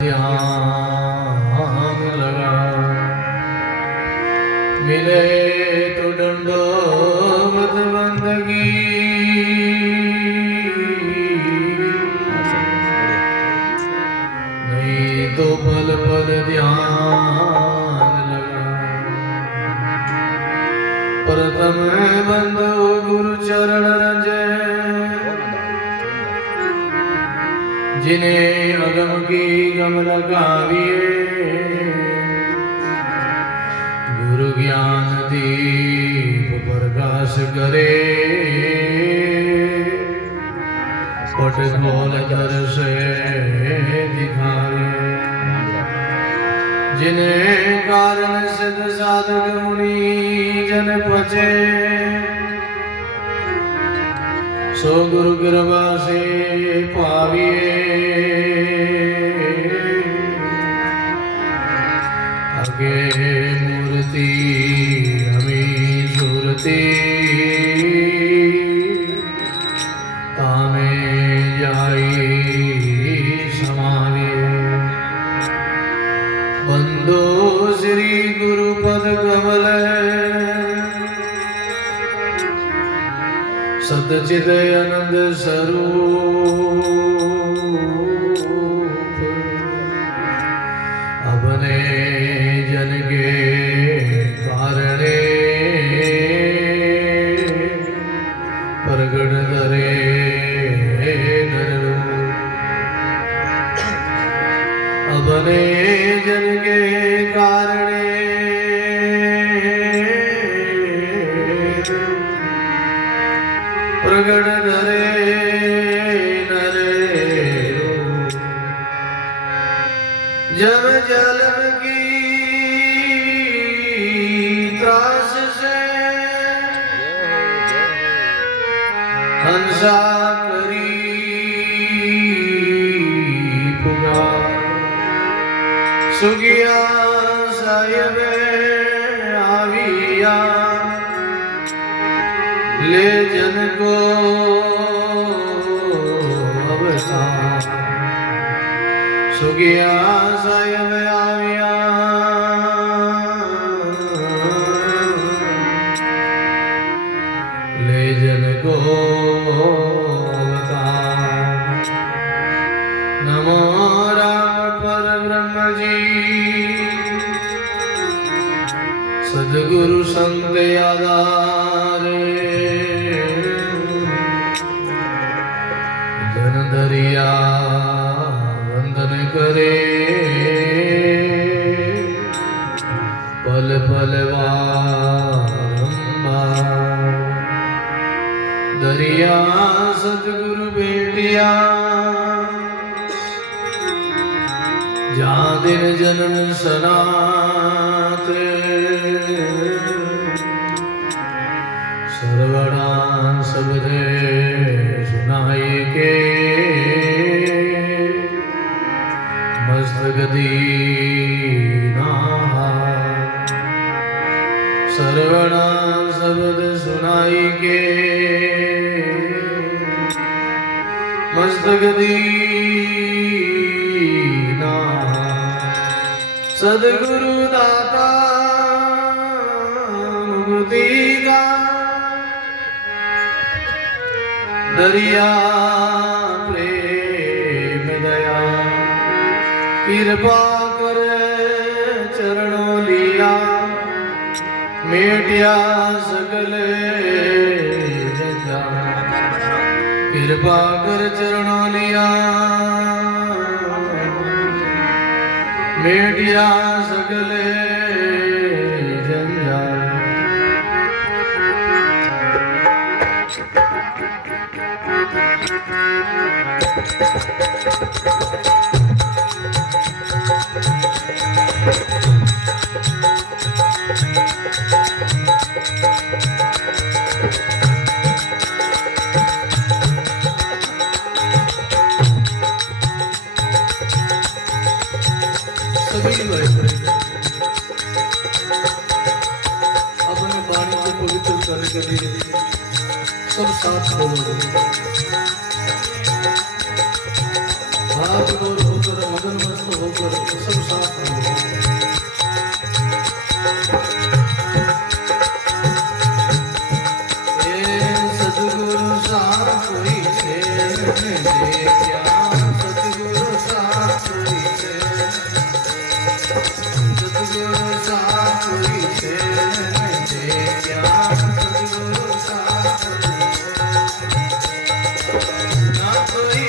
ध्यान लगा मिले तो दंडोत बंदगी नहीं तो पल पल ध्यान लगा। प्रथम बंदो गुरु चरण रंजे जिन्हें अगम की गम लगाविए गुरु ज्ञान दीप प्रकाश करे पट खोल कर से दिखावे। जिन्हें कारण सिद्ध साधक मुनि जन पचे सो गुरु कृपा से पाविए। आगे मूर्ति हमें सुरती तामे जाई समावे। बंदो श्री गुरु पद कमल सतचित आनंद स्वरूप अपने जन के कारणे प्रगट करे नर रूप। अपने जन के कारणे प्रगट करे नरे रूप। जब जलम की त्रास से हंसा करी पुकार सुगिया साहिब आविया ले जन को अवसान सुगिया साहिब आविया ले जन को अवसान। नमो राम पर ब्रह्म जी सद्गुरु संत आधार जन दरिया वंदन करे पल पल बारंबार। दरिया सतगुरु बेटिया जहाँ दिन जनन सनात सर्वणा सबदे सुनाई के मस्तक दीना। सर्वणा शब्द सुनाई के मस्तक दीना। सद्गुरु दाता मुक्ति का दरिया प्रेम दया कृपा कर चरणों लिया मेटिया सकल जंजाल। कृपा कर चरणों लिया मेटिया सकल जंजाल। सभी अपने वाणी को पवित्र करने के लिए सब साथ बोलो। भाव विनोद होकर मगन मस्त होकर करो सब साथ हो। सतगुरु सा कोई से क्या, सतगुरु सा कोई से, सतगुरु सा कोई से क्या, सतगुरु सा ना कोई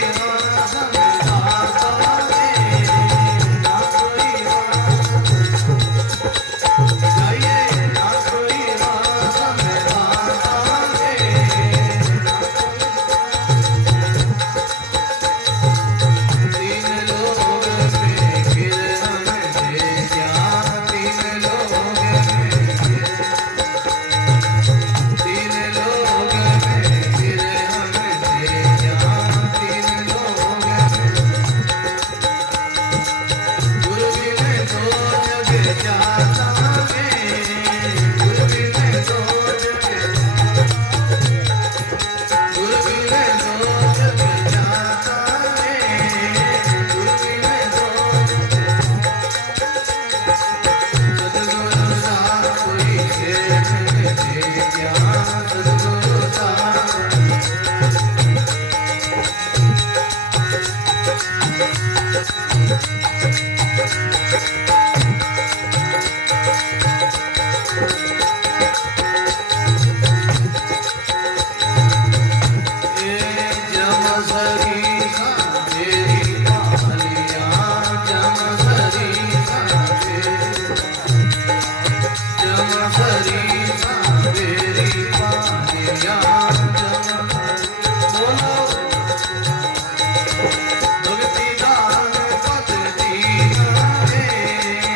भक्ति दान पद दीना है।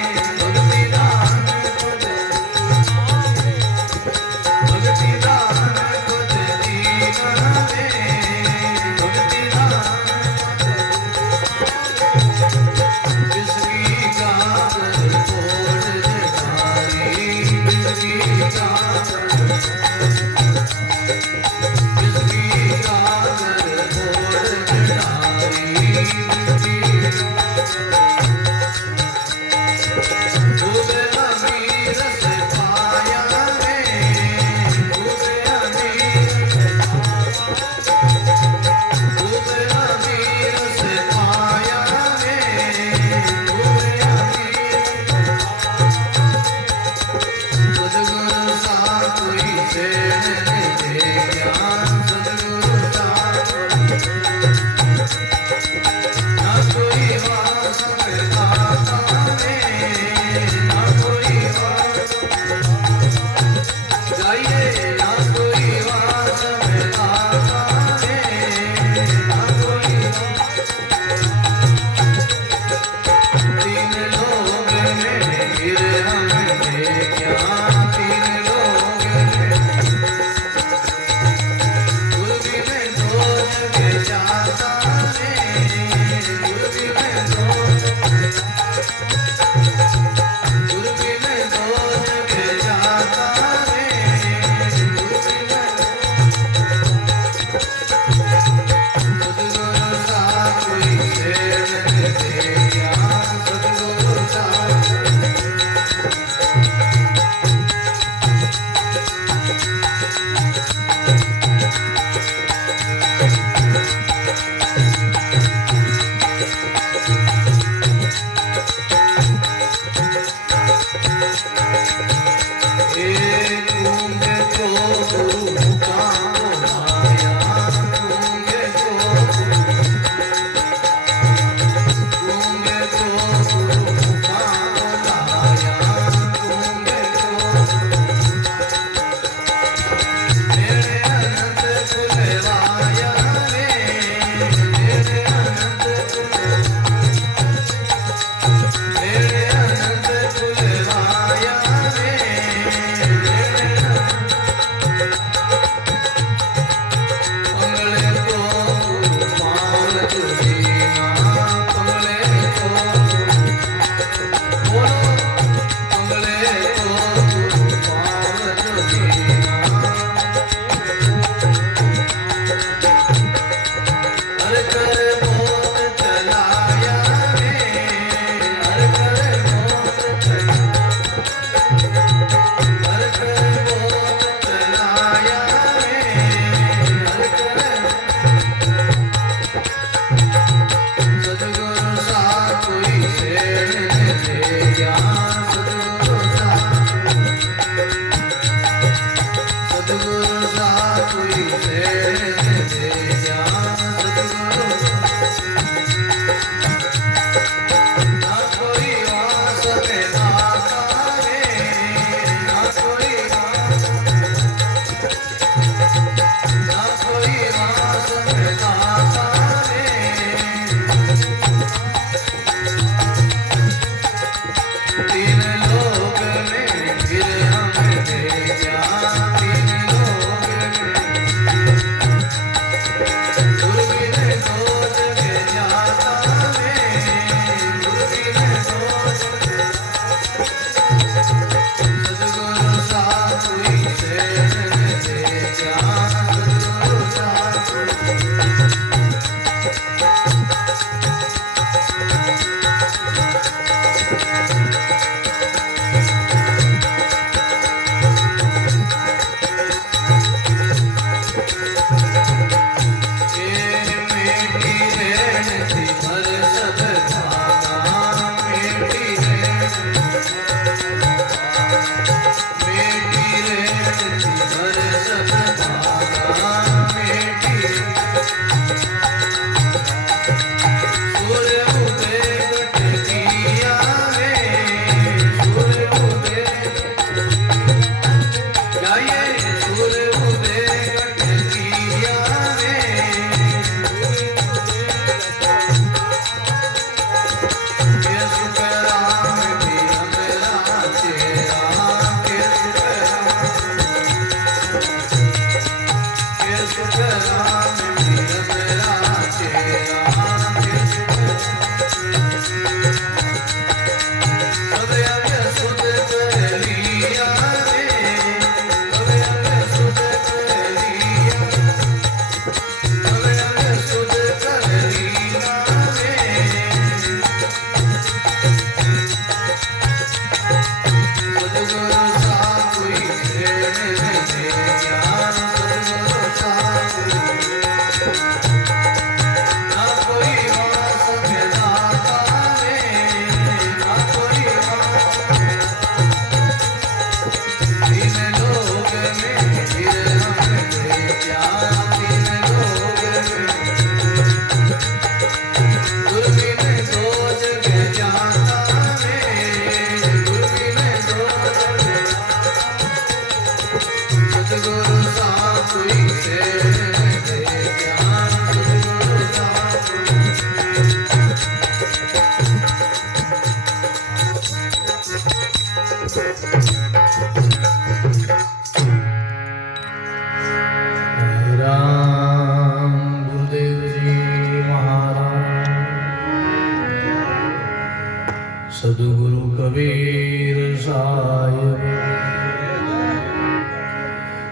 सद्गुरु कबीर साहिब,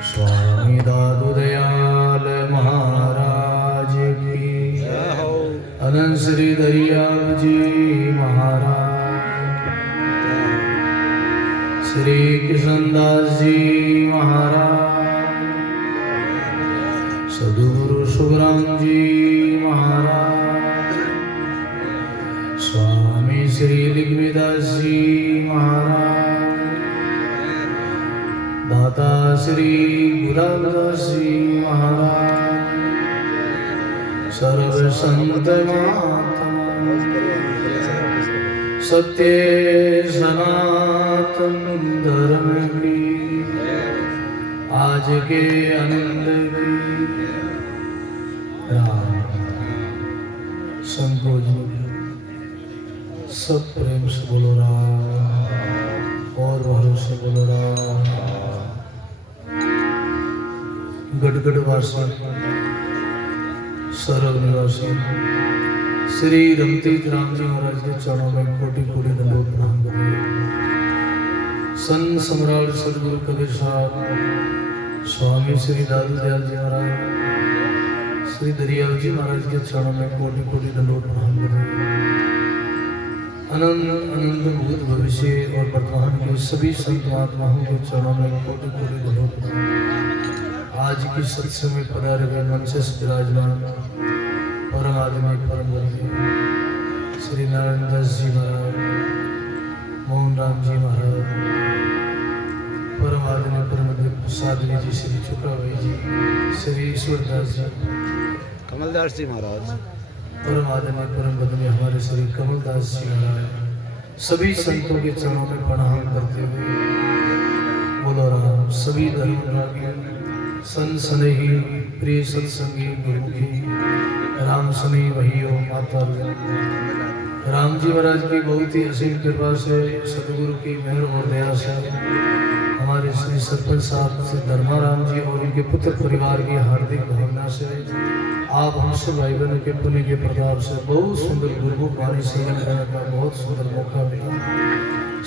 स्वामी दादू दयाल महाराज की, अनंत श्री दरियाल जी महाराज, श्री कृष्णदास जी महाराज, सद्गुरु सुखराम जी महाराज, स्वामी श्री दिग्विदास जी महाराज, दाता श्री गुरुदास जी महाराज, सर्व संत महात्मा, सत्य सनातन धर्म की, आज के आनंद की राम संकोच सब प्रेम से बोलो राम और भरोसे बोलो राम। गढ़गढ़ वासी सरल निवासी श्री रमतीत राम जी महाराज के चरणों में कोटि कोटि दंडोत प्रणाम करें। संत सम्राट सद्गुरु कबीर साहब, स्वामी श्री दादू दयाल जी महाराज, श्री दरियाल जी महाराज के चरणों में कोटि कोटि दंडोत प्रणाम करें। अनंत अनंत भूत भविष्य और वर्तमान के सभी संत महात्माओं के चरणों में कोटि कोटि दंडोत प्रणाम। आज की सत्संग में पधारे हुए मंच से विराजमान परम आदमी परम वंदनीय श्री नारायण दास जी महाराज, मोहन राम जी महाराज, परम आदमी परम प्रसादी जी, श्री चुका भाई जी, श्री ईश्वरदास जी, कमलदास जी महाराज, परम आदमी परम वंदनीय हमारे श्री कमलदास जी महाराज, सभी संतों के चरणों में प्रणाम करते हुए बोलो राम। सभी धर्मरागी सन स्नेही प्रिय सत्संगी गुरुमुखी राम स्नेही भाइयों माता, राम जी महाराज की बहुत ही असीम कृपा से, सदगुरु की मेहर और दया से हमारे श्री सरपंच साहब से धर्माराम जी और उनके पुत्र परिवार की हार्दिक भावना से आप हमसे भाई बहनों के पुण्य के प्रताप से बहुत सुंदर गुरुमुख वाणी सेवन करने का बहुत सुंदर मौका मिला।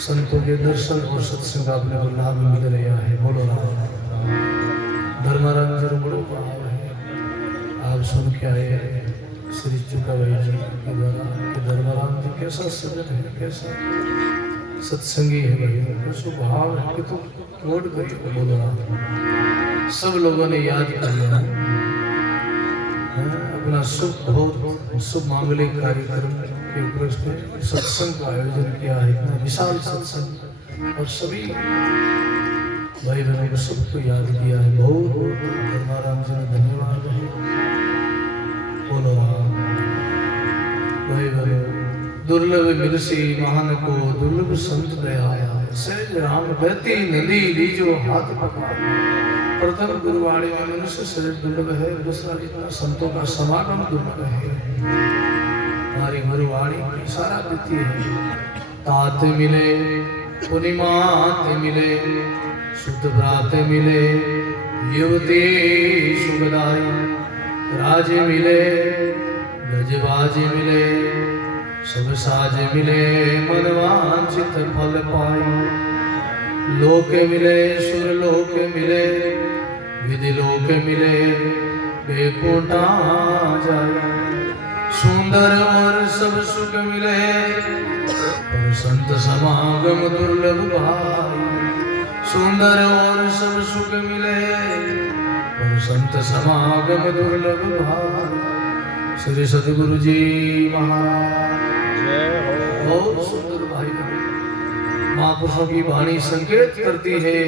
संतों के दर्शन और सत्संग आपने को लाभ मिल रहा है। बोलो राम। धर्माराम जी बड़ो भाव है, आप सुन के आए श्री चुकाबाई जी के द्वारा के धर्मराम जी कैसा सजन है, कैसा सत्संगी है भाई, कैसा भाव है कि तो वर्ड करिए बोलो ना। सब लोगों ने याद कर लिया अपना शुभ बहुत शुभ मांगलिक कार्यक्रम के ऊपर सत्संग का आयोजन किया है, इतना विशाल सत्संग, और सभी भाई बहनों को सबको याद किया है। बहुत बहुत धर्माराम जी ने धन्यवाद है। बोलो भाई बहनों, दुर्लभ मिलसी महान को दुर्लभ संत दयाया, सहज राम बहती नदी लीजो हाथ पकड़ा। प्रथम गुरुवाणी में मनुष्य शरीर दुर्लभ है, दूसरा जितना संतों का समागम दुर्लभ है। हमारी गुरुवाणी की इशारा देती है, तात मिले पुनिमात मिले, शुद्ध भ्रात मिले, युवती सुगदाई, राजे मिले गजबाज मिले, सब साज मिले, मनवांचित फल पाई। लोक मिले सुर लोक मिले, विधि लोक मिले, बेकुंठा जाए। सुंदर और सब सुख मिले, पर संत समागम दुर्लभ भाई। सुंदर और सब सुख मिले, पर संत समागम दुर्लभ भाई। श्री सतगुरु जी महाराज बहुत सुंदर भाई। महापुरुषों की वाणी संकेत करती है,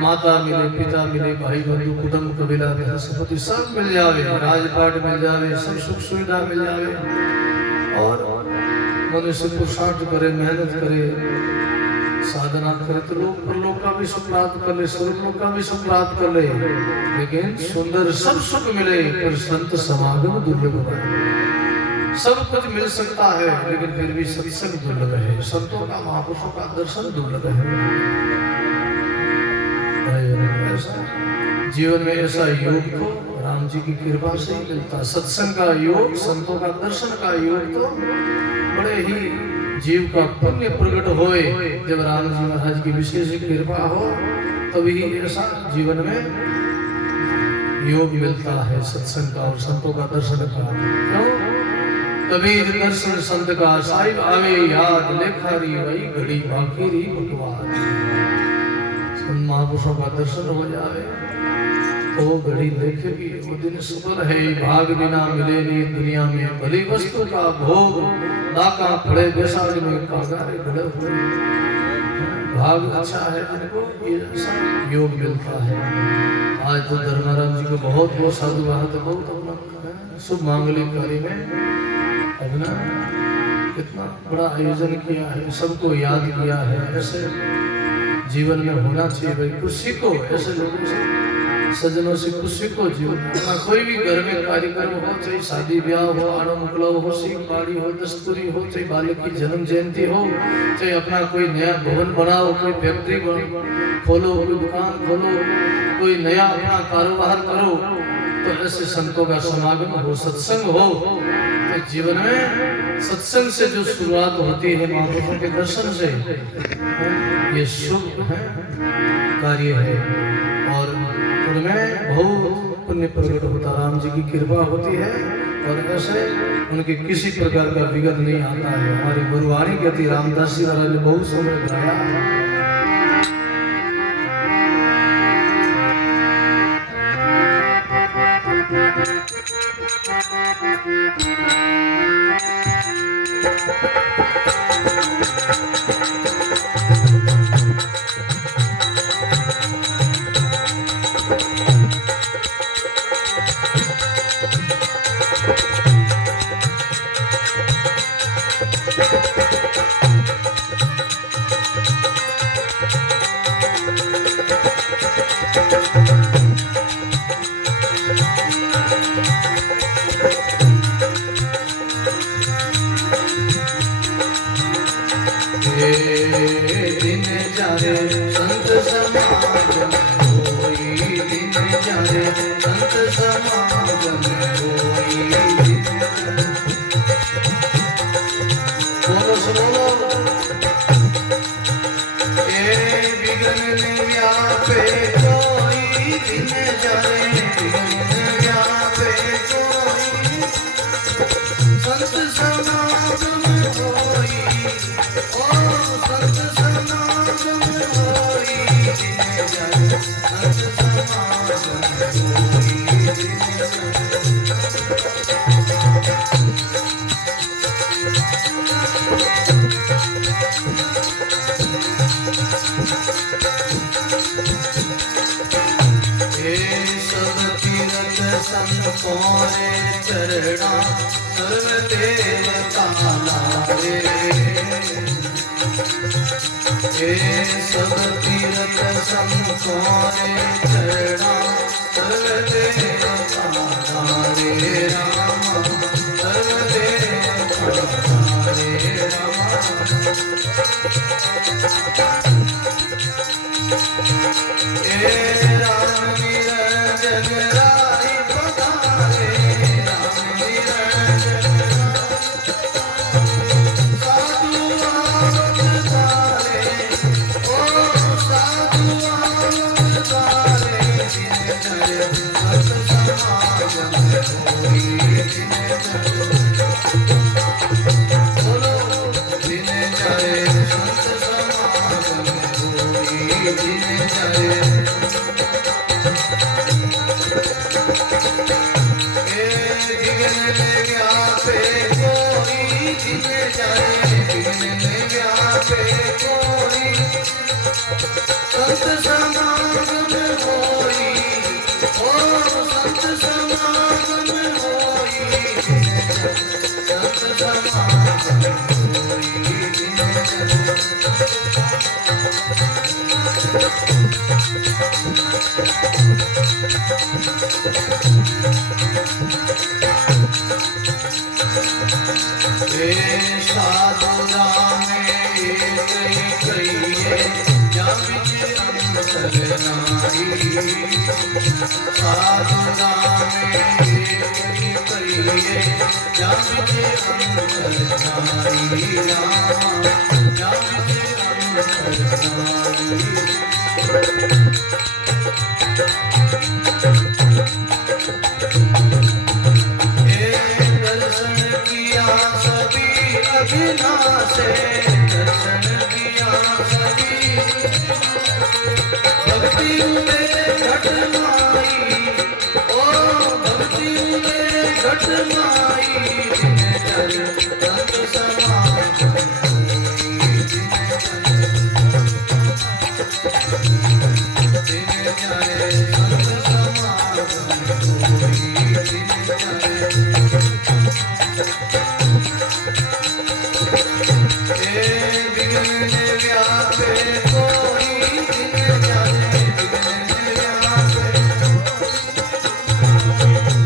माता मिले, पिता मिले, भाई बंधु कुटुंब कबीला धन संपत्ति सब मिल जावे, राजपाट मिल जावे, सब सुख सुविधा मिल जावे, और मनुष्य पुरुषार्थ करे, मेहनत करे, साधना करे तो लोग परलोक का भी सुख प्राप्त कर ले, स्वर्गलोक का भी सुख प्राप्त कर ले। लेकिन सुंदर सब सुख मिले, पर संत समागम दुर्लभ है। सब कुछ मिल सकता है, लेकिन फिर भी सत्संग दुर्लभ है। संतों का महापुरुषों का दर्शन दुर्लभ है। जीवन में ऐसा योग तो राम जी की कृपा से ही मिलता। सत्संग का योग, संतों का दर्शन का योग तो बड़े ही जीव का पुण्य प्रकट होए। जब राम जी महाराज की विशेष कृपा हो तभी ऐसा जीवन में योग मिलता है, सत्संग का और संतों का दर्शन का। क्यों? कबीर दर्शन संत का साहिब आवे याद, लेखारी वही घड़ी बाकी री बकवाद। महापुरुषों का दर्शन हो जावे तो घड़ी देखेगी वो दिन सुपर है। भाग बिना मिले नहीं दुनिया में, भली वस्तु का भोग नाका पड़े बैसाख में कागारे गड़े हुए। भाग अच्छा है जिनको ये योग मिलता है। आज तो धर्माराम जी को बहुत बहुत साधुवाद, बहुत अपना शुभ मांगलिक कार्य में अपना कितना बड़ा आयोजन किया है, सबको याद किया है। ऐसे जीवन में होना चाहिए भाई, कुछ सीखो ऐसे लोगों से, सज्जनों से कुछ सीखो। जीवन में कोई भी घर में कार्यक्रम हो, चाहे शादी ब्याह हो, आनो मुकलाव हो, सीख बाड़ी हो, दस्तूरी हो, चाहे बालक की जन्म जयंती हो, चाहे अपना कोई नया भवन बनाओ, कोई फैक्ट्री खोलो, कोई दुकान खोलो, कोई नया अपना कारोबार करो, तो ऐसे संतों का समागम हो, सत्संग हो। तो जीवन में सत्संग से जो शुरुआत होती है, महापुरुषों के दर्शन से, ये शुभ कार्य है और उनमें बहुत पुण्य प्रकट होता, राम जी की कृपा होती है और ऐसे उनके किसी प्रकार का विघ्न नहीं आता है। हमारी गुरुवाणी कहती, रामदास जी महाराज ने बहुत समय गाया। दिन जारे संत समागम होई, दिन जारे संत समागम होई। बोलो सुनो, ए विघ्न व्यापे कोई, दिन जारे विघ्न व्यापे कोई। समागम होई, ओ संत समागम होई, जिने जन संत समागम होई, संतोरे चरणा सर्व देवता लागे, हे सब तीर्थ संतोरे चरणा सर्व देवता लागे, राम सर्व देवता लागे, राम हे राम निरंजन राय पधारे, राम निरंजन साधु अवतारे, ओ साधु अवतारे, जिने जन सत समागम होई, जिने जन बोलो जिने जन संत समागम होई, जिने जन व्यापे कोई, जिने जाए जिने व्यापे कोई, संत समागम होई, ओ संत समागम होई, संत समागम होई, जिने साधुरा में कहिए या बिच अंतर नारी, साधुरा में कहिए या बिच अंतर नारी, राम या बिच अंतर नारी, अविनाशे दर्शन किया सभी, भक्ति में घटनाई, ओ भक्ति में घटनाई, जिने जन संत समागम होई, जिने जन संत समागम होई, जिने व्यापे कोई, जिने जाने व्यापे,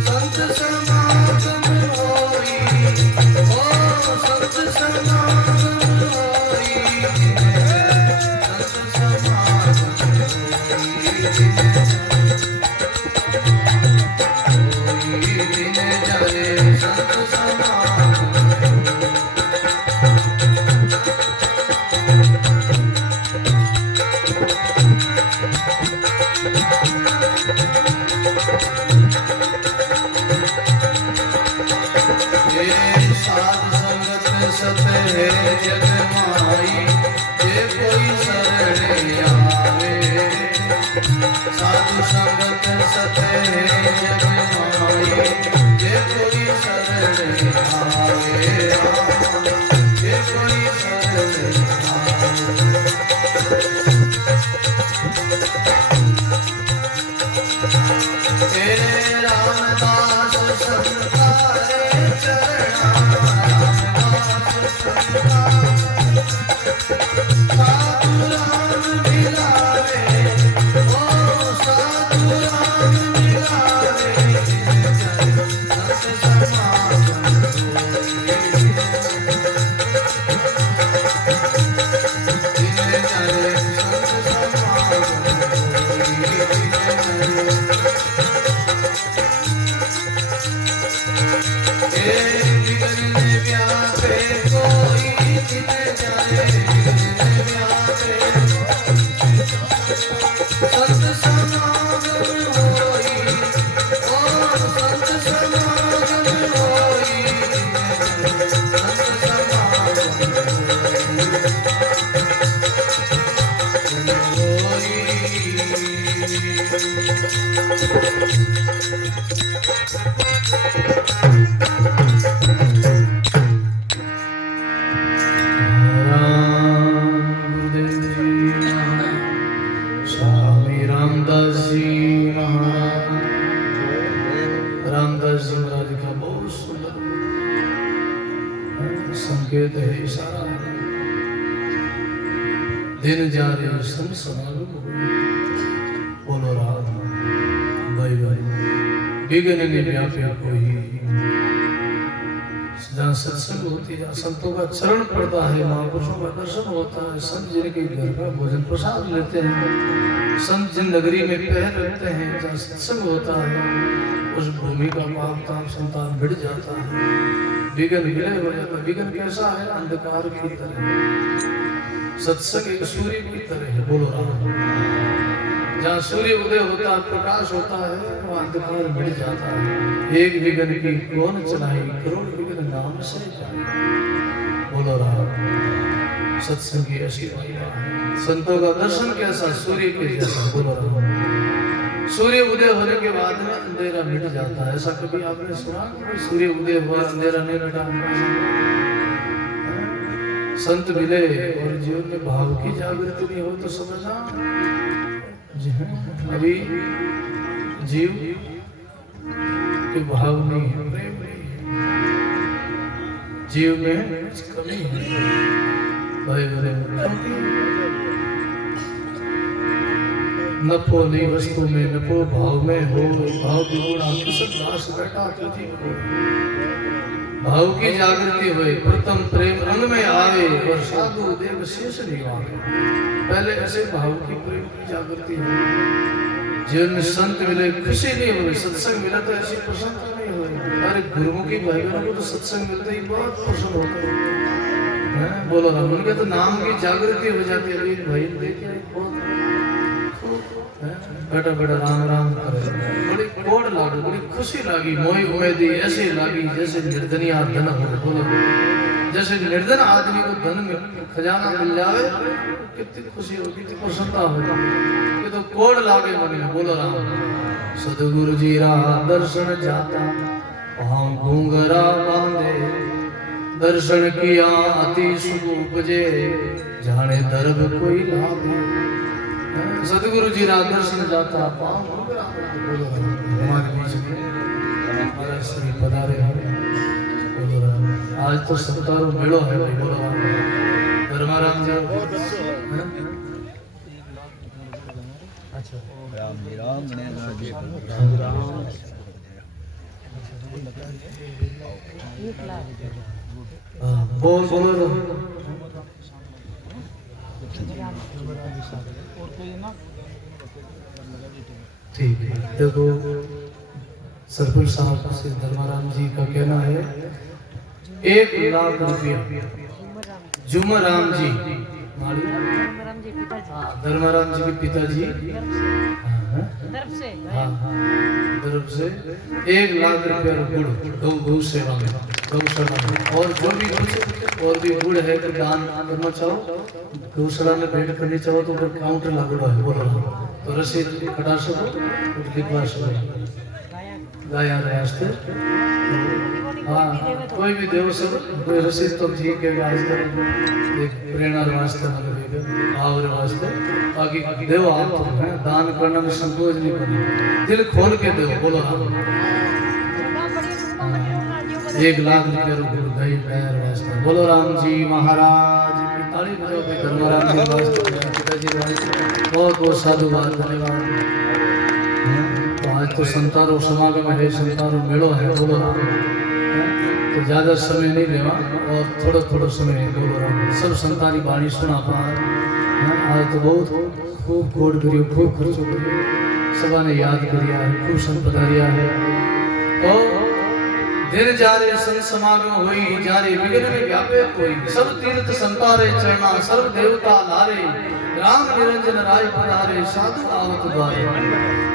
संत समागम होई, ओ संत समागम होई, संत समागम होई, जिने जाने संत समागम सत है जग माई, जे कोई शरण आवे, साधु संगत सत है जग माई, जे कोई शरण आवे, जे कोई शरण आवे, रामदास संतारे चरणा, साधु राम मिलावे, ओ साधु राम मिलावे, जिने जन संत समागम होई, जिने जन संत समागम होई, हे विघ्न व्यापे कोई, जिने जाए विघ्न व्यापे, संत समागम होई, ओ संत समागम होई, जिने दिन जा रे सन समागम बोलो राम भाई भाई विघ्न ने व्याप्या कोई जहाँ सत्संग होती है संतों का चरण पड़ता है महापुरुषों का दर्शन होता है संत जिनके घर का भोजन प्रसाद लेते हैं संत जिन नगरी में पैर रखते हैं जहाँ सत्संग होता है उस भूमि का पाप ताप संतान मिट जाता है विघ्न विलय हो जाता है। विघ्न कैसा है अंधकार की तरह सत्संग एक सूर्य की तरह है बोलो राम जहाँ सूर्य उदय होता है प्रकाश होता है वो अंधकार मिट जाता है एक विघ्न की कौन चलाए करोड़ विघ्न नाम से जाए बोलो राम सत्संग की ऐसी महिमा है संतों का दर्शन कैसा सूर्य के जैसा बोलो राम सूर्य उदय होने के बाद में अंधेरा मिट जाता है ऐसा कभी आपने सुना सूर्य उदय हुआ अंधेरा नहीं मिटा संत मिले और जीवन में भाव की जागृति नहीं हो तो समझना अभी जीव के भाव नहीं है प्रेम नहीं है जीव में कुछ कमी है भाई बड़े नफो नहीं वस्तु में नफो भाव में हो भाव की गुण दास बैठा तुझी को भाव की जागृति हुई प्रथम प्रेम रंग में आवे और साधु देव शेष निवारे पहले ऐसे भाव की प्रेम की जागृति हुई जीवन में संत मिले खुशी नहीं हुई सत्संग मिला तो ऐसी प्रसन्नता नहीं हुई अरे गुरुमुखी भाई बहनों को तो सत्संग मिलते ही बहुत प्रसन्न होते हैं बोलो ना उनके तो नाम की जागृति हो जाती है एक भाई देखे बड़ा बड़ा राम राम करे बड़ी कोड़ लागी बड़ी खुशी लागी मोई उम्मीदी ऐसी लागी जैसे निर्धनिया धन हो बोलो जैसे निर्धन आदमी को धन में खजाना मिल जावे कितनी खुशी होगी कितनी प्रसन्नता होगी ये तो कोड़ लागे मन में बोलो राम सदगुरु जी रा दर्शन जाता वहां घूंघरा बांधे दर्शन किया अति सुख उपजे जाने दर्द कोई लागे सदगुरु जी रा दर्शन जाता हमारे बीच में हमारा श्री पधारे आज तो सत्तारो मेड़ो है बोलो धर्माराम जी अच्छा राम जी राम बोल बोलो ठीक है देखो सरपंच साहब से धर्माराम जी का कहना है 1 लाख रुपया जुमराम जी धर्माराम जी के पिताजी तरफ से 1 लाख रुपया गुड़ गौ सेवा में गौशाला में और जो भी कुछ और भी गुड़ है तो दान करना चाहो गौशाला में भेंट करनी चाहो तो ऊपर काउंटर लगड़ा है बोलो तो रसीद कटा सको लिखवा सको गाया रास्ते हाँ कोई भी देव से कोई रसीद तो ठीक है आज तक एक प्रेरणा वास्ते मतलब और वास्ते बाकी देव आप तो है दान करने में संकोच नहीं करना दिल खोल के दो बोलो 1 लाख रुपया गई पैर वास्ते बोलो राम जी महाराज की ताली बजाओ पे धर्मराम जी वास्ते पिताजी वास्ते बहुत बहुत साधुवाद धन्यवाद तो आज तो संतारो समागम है संतारो मेड़ो है बोलो राम तो ज्यादा समय नहीं लेवा और थोड़ा थोड़ा समय बोलो राम सब संतारी बाणी सुना पार आज तो बहुत खूब कोड करियो खूब खर्चो करियो सभा ने याद करिया है खूब संपदारिया है और दिन जारे संत समागम होई जारे विघ्न में व्यापे कोई सब तीर्थ संतारे चरना सर्व देवता लारे राम निरंजन राय पधारे साधु आवत द्वारे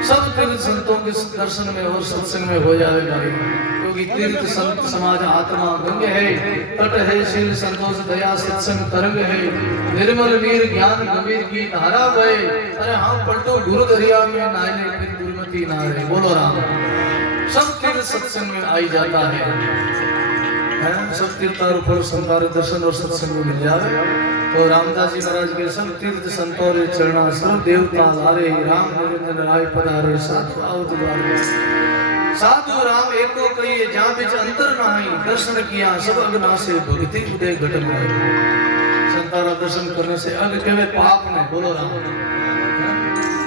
सब तीर्थ संतों के दर्शन में और सत्संग में हो जाएगा क्योंकि तीर्थ संत समाज आत्मा गंग है तट है शील संतोष दया सत्संग तरंग है निर्मल नीर ज्ञान गंभीर की धारा बहे अरे हाँ पलटो गुरु दरिया में नायले फिर दुर्मति ना रहे बोलो राम सब तीर्थ सत्संग में आई जाता है सब तीर्थारों पर संतार दर्शन और सत्संग मिल जाए तो रामदास जी महाराज के सब तीर्थ संतों रे चरणा सर्व देवता लारे राम निरंजन राय पधारे साधु आवत द्वारे साधु राम एको कहिए जहाँ बिच अंतर नाही दर्शन किया सब अगना से भक्ति उदय घट में संतारा दर्शन करने से अग केवे पाप ने बोलो राम,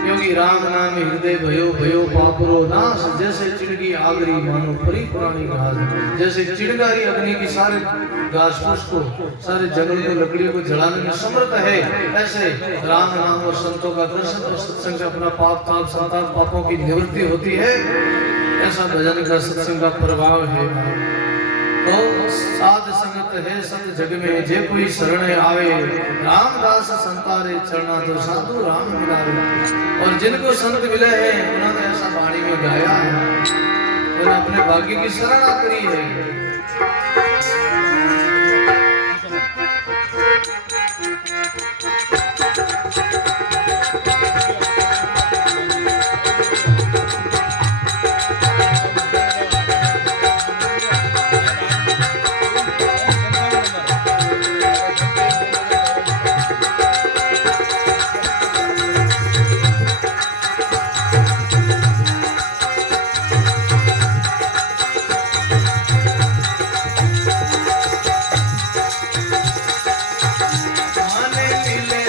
क्योंकि राम नाम हृदय भयो भयो पापरो नाश, जैसे चिड़गी आगरी मानो परी पुरानी घास, जैसे चिड़गारी अग्नि की सारे घास फूस को सारे जंगल में लकड़ियों को जलाने में समर्थ है, ऐसे राम नाम और संतों का दर्शन और सत्संग से अपना पाप ताप संताप पापों की निवृत्ति होती है। ऐसा भजन का सत्संग का प्रभाव है। तो साध संगत है सत जग में, जे कोई शरण आवे, रामदास संतारे चरना तो साधु राम मिलावे। और जिनको संत मिले हैं उन्होंने ऐसा वाणी में गाया है, उन्होंने अपने भाग्य की सराहना करी है। मिले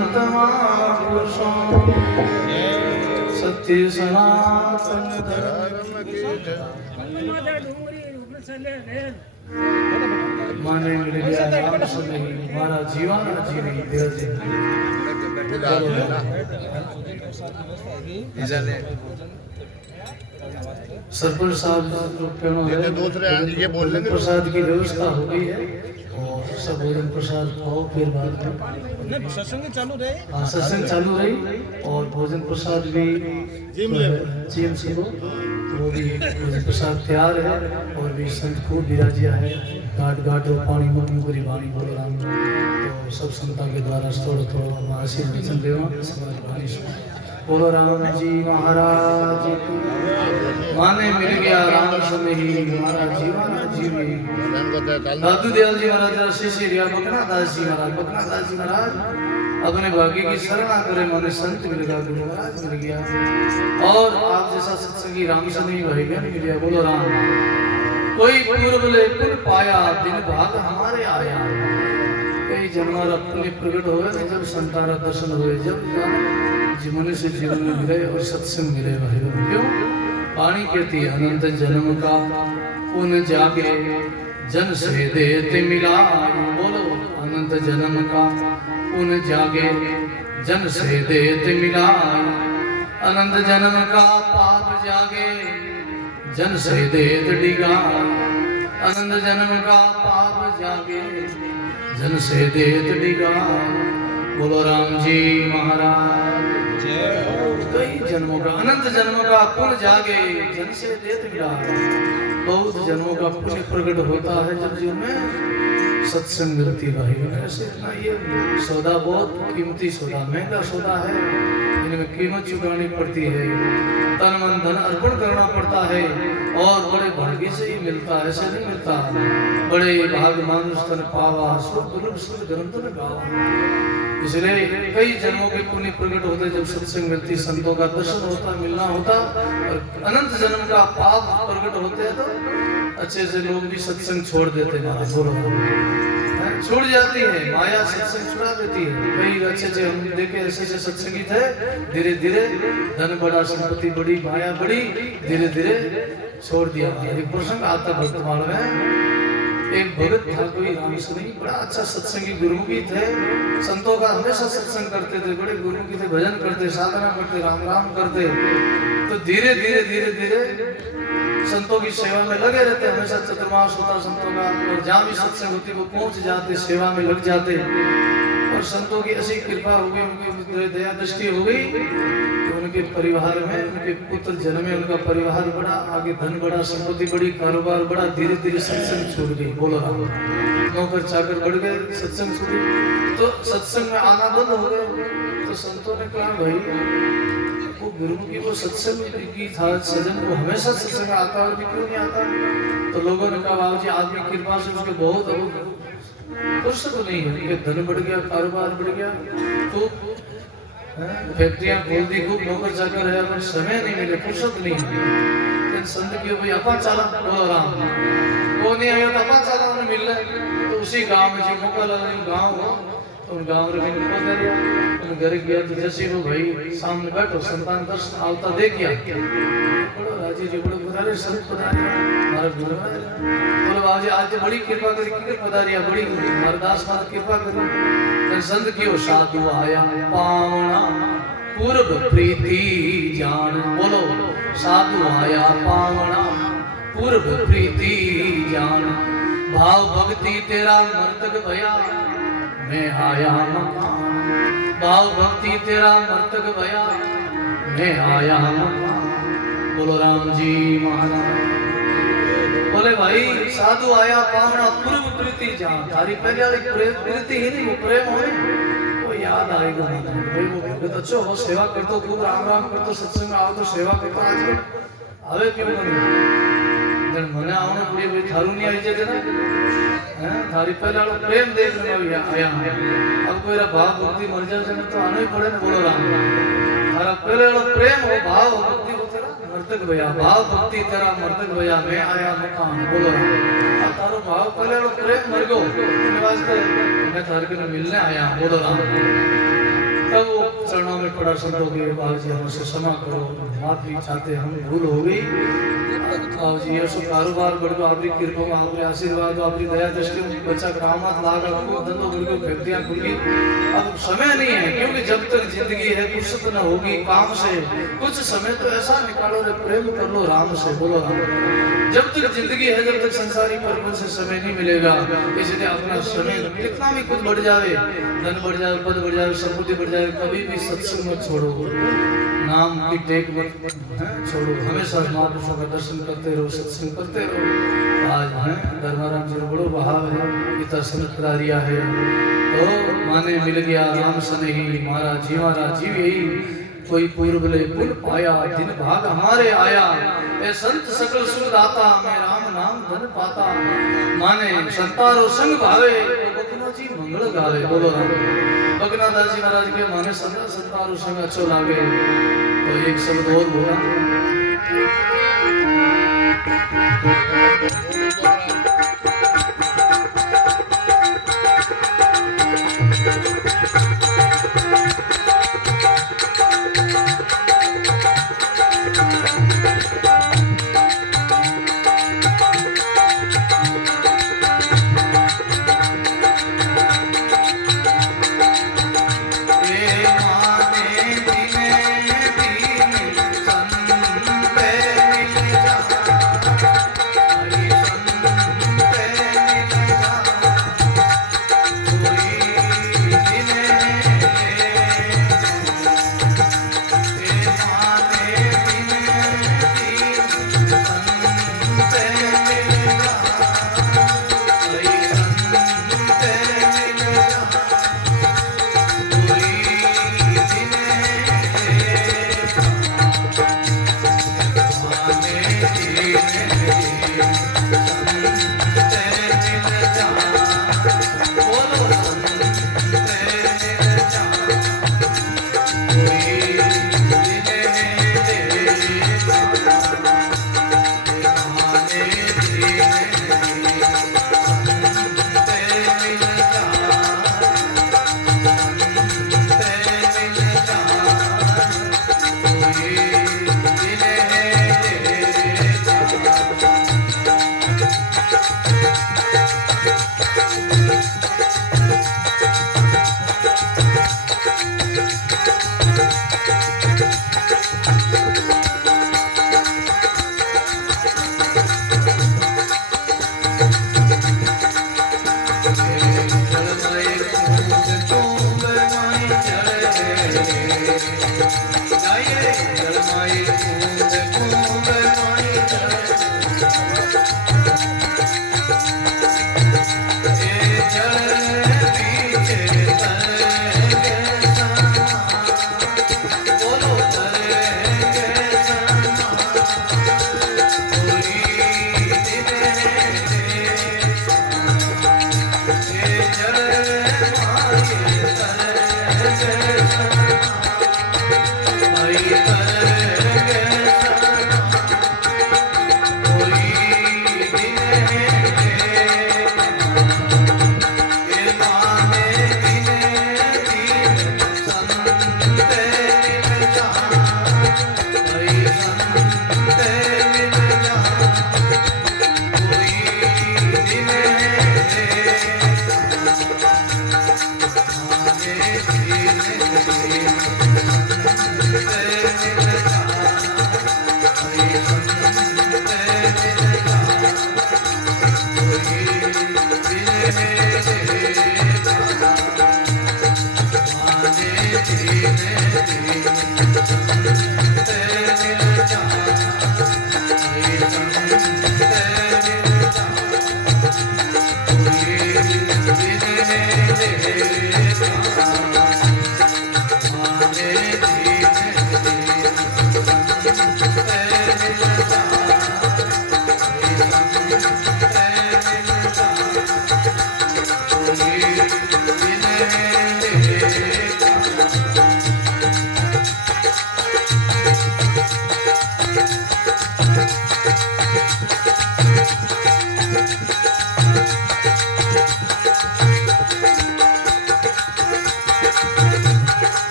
संत महापुरुषों सत्य सनातन धर्म की माने मिल गया राम समय हमारा जीवाना जीवी देव जी सरपंच साहब ये बोल रहे प्रसाद की व्यवस्था हो गई है और सब भोजन प्रसाद खाओ फिर बाद में सत्संग चालू रहे। हाँ सत्संग चालू रही और भोजन प्रसाद भी जीएम से हो वो भी भोजन प्रसाद तैयार है और भी संत खूब विराजिया है घाट घाट और पानी मुखी पूरी वाणी बोल रहा हूँ तो सब संता के द्वारा थोड़ा थोड़ा आशीर्वाद वचन देवा समाज वाणी बोलो राम जी महाराज की माने मिल गया राम समय ही हमारा जीवन जीवी दादू दयाल जी महाराज श्री रिया बकना दास जी महाराज अपने भाग्य की शरणा करे माने संत मिल गया गुरु महाराज मिल गया और आप जैसा सत्संगी राम से नहीं भाई मिल गया बोलो राम कोई पूर्व ले पुर पाया दिन भाग हमारे आया कई जन्मारा पुण्य प्रकट हुए जब संतारा दर्शन हुए जब जीवन से जीवन में मिले और सत्संग मिले भाई क्यों पानी कहती है अनंत जन्म का पुण्य जागे जन से देते मिला बोलो अनंत जन्म का पुण्य जागे जन से देते मिला अनंत जन्म का पाप जागे जन से देत डिगा अनंत जन्म का पाप जागे जन से देत डिगा बोलो राम जी महाराज कई जन्मों का अनंत जन्मों का पुण्य जागे जन से देत मिला बहुत जन्मों का पुण्य प्रकट होता है जब जीवन में सत्संग मिलती भाई ऐसे इतना ये सौदा बहुत कीमती सौदा महंगा सौदा है इनमें कीमत चुकानी पड़ती है तन मन धन अर्पण करना पड़ता है और बड़े भाग्य से ही मिलता है ऐसे नहीं मिलता बड़े भाग मानुष तन पावा सुख ग्रंथ में गावा इसलिए कई जन्मों के पुण्य प्रकट होते जब सत्संग मिलती संतों का दर्शन होता मिलना होता और अनंत जन्म का पाप प्रकट होते हैं तो अच्छे से लोग भी सत्संग छोड़ देते हैं बोलो छूट जाती है माया सत्संग छुड़ा देती है कई अच्छे हम देखे ऐसे सत्संगी थे धीरे धीरे धन बड़ा संपत्ति बड़ी माया बड़ी धीरे धीरे छोड़ दिया एक प्रसंग आता वर्तमान में एक भगत था कोई राम से नहीं बड़ा अच्छा सत्संगी गुरु भी थे संतों का हमेशा सत्संग करते थे बड़े गुरु की थे भजन करते साधना करते राम राम करते तो धीरे धीरे धीरे धीरे संतों की सेवा में लगे रहते हमेशा चतुर्मास होता संतों का और जहाँ भी सत्संग होती वो पहुंच जाते सेवा में लग जाते और संतों की ऐसी कृपा हो गई उनकी दया दृष्टि हो गई तो उनके परिवार में उनके पुत्र जन्मे उनका परिवार बड़ा आगे धन बड़ा संपत्ति बड़ी कारोबार बड़ा धीरे धीरे सत्संग छूट गई बोलो नौकर चाकर बढ़ गए सत्संग छूट तो सत्संग में आना बंद हो गए तो संतों ने कहा भाई वो गुरु की वो सत्संग की था सजन को हमेशा सत्संग आता और भी क्यों नहीं आता तो लोगों ने कहा बाबू जी आपकी कृपा से उसके बहुत फुर्सत नहीं है उनके धन बढ़ गया कारोबार बढ़ गया तो फैक्ट्रियां खोल दी खूब नौकर चाकर है पर समय नहीं मिले फुर्सत नहीं है संत की भाई अपा चाला बोलो राम वो नहीं आया तो अपा चाला उन्हें मिल रहा तो उसी गांव में जो मौका लगा गाँव हो तो उन गाँव में घर गया तो जैसे वो भाई सामने बैठो संतान दर्शन आवता देख गया बड़ो राजी जी बड़ो पधारे संत पधारे हमारे गुरु बोलो बाबू जी आज बड़ी कृपा करी किधर पधारिया बड़ी हरदास माता कृपा करो संत की साधु आया पावना पूर्व प्रीति जान बोलो साधु आया पावना पूर्व प्रीति जान भाव भक्ति तेरा मर्तक भया मैं आया मकान भाव भक्ति तेरा मर्तक भया मैं आया मकान बोलो राम जी महाराज बोले भाई साधु आया पावना पूर्व प्रीति जान तारी पहले वाली प्रीति ही नहीं वो प्रेम हो वो याद आएगा भाई वो भगत अच्छो हो सेवा करतो खूब राम राम करतो सत्संग में आओ तो सेवा करतो आज आवे क्यों नहीं जन मने आवने पूरी भाई थारू नहीं आई जगह ना थारी पहले वाला प्रेम देखने में आया अब कोई भाव भक्ति मर जाए तो आना ही पड़े ना बोलो राम थारा पहले वाला प्रेम हो भाव भक्ति हो तेरा मर्तक भया भाव भक्ति तेरा मर्तक भया मैं आया मकान बोलो राम तारो भाव पहले वाला प्रेम मर गो इस वास्ते मैं थारे को मिलने आया बोलो राम पड़ा संतों के बाबू जी हमसे क्षमा करो, माफी चाहते हम भूल हो गई। बाबू जी ये सो कारोबार बढ़ो, आपकी कृपा में आपके आशीर्वाद आपकी दया दृष्टि में बच्चा कामत लागा को धंधो बढ़ो, व्यक्तियां खुली। अब समय नहीं है, क्योंकि जब तक जिंदगी है फुर्सत न होगी काम से, कुछ समय तो ऐसा निकालो रे प्रेम कर लो राम से, बोलो राम। जब तक जिंदगी है, जब तक संसारी पर्पल से समय नहीं मिलेगा, इसलिए अपना समय कितना भी कुछ बढ़ जाए, धन बढ़ जाए, पद बढ़ जाए, संपत्ति बढ़ जाए, कभी भी सत्संग मत छोड़ो, नाम की टेक मत छोड़ो, हमेशा महापुरुषों का दर्शन करते रहो, सत्संग करते रहो। आज है धर्माराम जी बड़ो बहाव है, पिता सनत करारिया है, तो माने मिल गया राम सनही मारा जीवारा जीव यही, कोई पूर्व ले पुल पाया दिन भाग हमारे आया, ए संत सकल सुख दाता मैं राम नाम धन पाता। माने संतारो संग भावे बकना जी मंगल गावे, बोलो राम। बकना दास जी महाराज के माने संतारो संग अच्छो लागे, तो एक शब्द और बोला,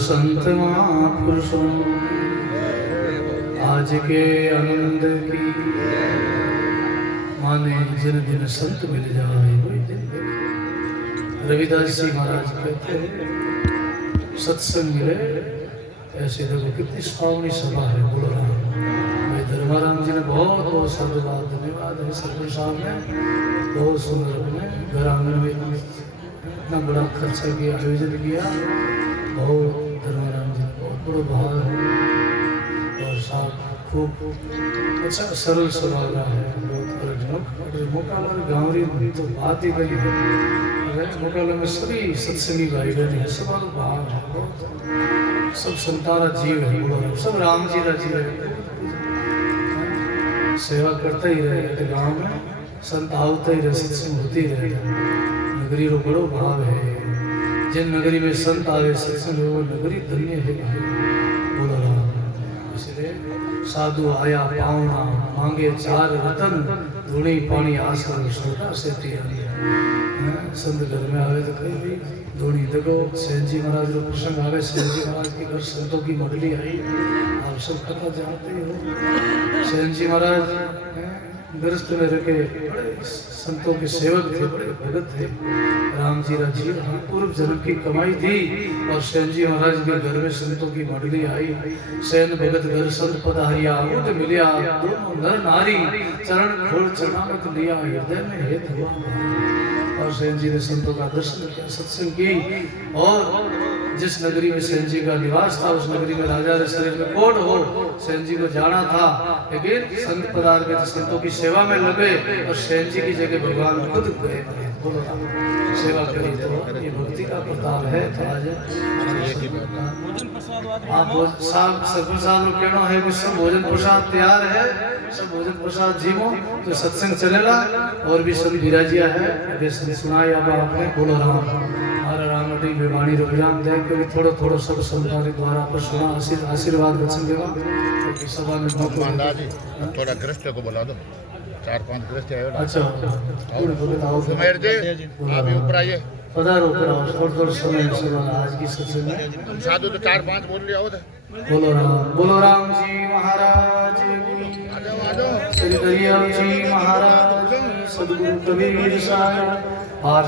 संत महापुरुषों आज के आनंद की माने जिन दिन संत मिल जाए वही दिन देखे। रविदास जी महाराज कहते हैं सत्संग मिले ऐसे देखो कितनी सुहावनी सभा है। बोलो राम। भाई धर्माराम जी ने बहुत बहुत साधुवाद धन्यवाद है। सरपंच साहब ने बहुत सुंदर अपने घर आंगन में इतना बड़ा खर्चा किया, आयोजन किया। बहुत धर्माराम जी ने बहुत बड़ा भाव और साहब खूब अच्छा सरल स्वभाव है। बहुत मोकाला गाँवरी तो बात ही कही है। मोकाला में सभी सत्संगी भाई बहन है, सब भाव है, बहुत सब संतारा जीव है। बोलो सब राम जी का जीव है। सेवा करते ही रहे गाँव में, संत आवते ही रहे, सत्संग होती रहे। नगरी रो बड़ो भाव है। जिन नगरी में संत आवे सत्संग वो नगरी धन्य है। बोलो राम। इसलिए साधु आया पावना मांगे चार रतन धूणी पानी आसन सोना से संत घर में आवे तो कहीं भी धूणी देखो। सेन जी महाराज जो प्रसंग आवे, सेन जी महाराज के घर संतों की मंडली आई, आप सब कथा जानते हो। सेन जी महाराज गृहस्थ में रखे बड़े संतों के सेवक थे, बड़े भगत थे। राम जी राजी पूर्व जन्म की कमाई थी और सेन जी महाराज के घर में संतों की मंडली आई। सेन भगत घर संत पधारिया उठ मिलिया दोनों नर नारी चरण खोल चरणामृत लिया हृदय में हेत हुआ। और सेन जी ने संतों का दर्शन किया, सत्संग की। और जिस नगरी में सेन जी का निवास था उस नगरी में राजा रे शरीर में कोट हो सेन जी को जाना था, लेकिन संत पदार्थ के संतों की सेवा में लगे और सेन जी की जगह भगवान खुद गए। बोलो सेवा करी तो ये भक्ति का प्रताप है। तो आज आप साहब सरपंच साहब को कहना है कि सब भोजन प्रसाद तैयार है, सब भोजन प्रसाद जीवो तो सत्संग चलेगा। और भी सभी विराजिया है सुनाई अब आपने। बोलो राम। हर राम अटी बेवाणी रुझान दे क्योंकि थोड़ा थोड़ा सब संतान द्वारा पर सुना आशीर्वाद वचन देगा। सभा में थोड़ा गृहस्थ को बुला दो, 4-5 गृहस्थ आए। अच्छा सुमेर जी आप भी ऊपर आइए। पधारो थोड़ा समय आज की सत्संग में साधु तो 4-5 बोल लिया हो। बोलो राम जी महाराज श्री दरिया जी महाराज सदगुरु कबीर साहब। और